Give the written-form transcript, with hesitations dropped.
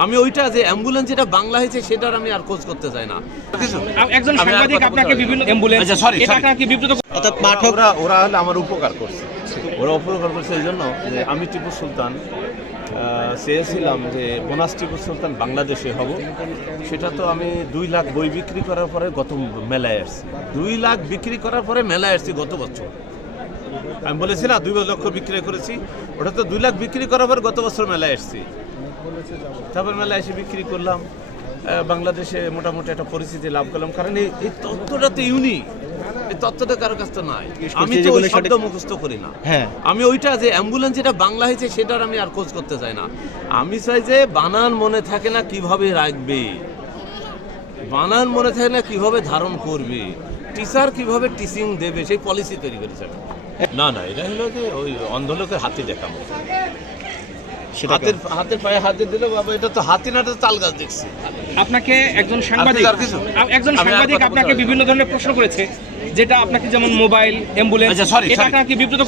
আমি ওইটা যে অ্যাম্বুলেন্স যেটা বাংলা হয়েছে সেটার আমি আর খোঁজ করতে চাই না। একজন সাংবাদিক আপনাকে বিভিন্ন অ্যাম্বুলেন্স এটা আপনাকে বিব্রত অর্থাৎ পাঠকরা ওরা হলে আমার উপকার করছে, ওরা উপকার করছে এই জন্য যে আমি টিপু সুলতান চেয়েছিলাম যে বোনাস টিপু সুলতান বাংলাদেশে হব, সেটা তো আমি 2 লাখ বই বিক্রি করার পরে গত মেলায় আসছি, 2 লাখ বিক্রি করার পরে মেলায় আসছি গত বছর। আমি বলেছি না 2 লক্ষ বিক্রি করেছি, ওটা তো 2 লাখ বিক্রি করার পর গত বছর মেলায় আসছি। তারপর মেলায় এসে বিক্রি করলাম, বাংলাদেশে মোটামুটি একটা পরিস্থিতি লাভ করলাম, কারণ এই তত্ত্বটা তো ইউনিক, এই তত্ত্বটা কারো কাছে তো নাই। আমি তো ওই শব্দ মুখস্থ করি না, আমি ওইটা যে অ্যাম্বুলেন্স যেটা বাংলা হয়েছে সেটার আমি আর খোঁজ করতে চাই না। আমি চাই যে বানান মনে থাকে না কিভাবে রাখবে, বানান মনে থাকে না কিভাবে ধারণ করবে, টিচার কিভাবে টিচিং দেবে সেই পলিসি তৈরি করেছে। না না, এটা হলো যে ওই অন্ধ লোকের হাতে দেখাবো, হাতের পায়ে হাতে দিলে বাবা এটা তো হাতি না, এটা তাল গাছ দেখছি। আপনাকে একজন সাংবাদিক আপনাকে বিভিন্ন ধরনের প্রশ্ন করেছে, যেটা আপনাকে যেমন মোবাইল, অ্যাম্বুলেন্স, এটা আপনাকে বিব্রত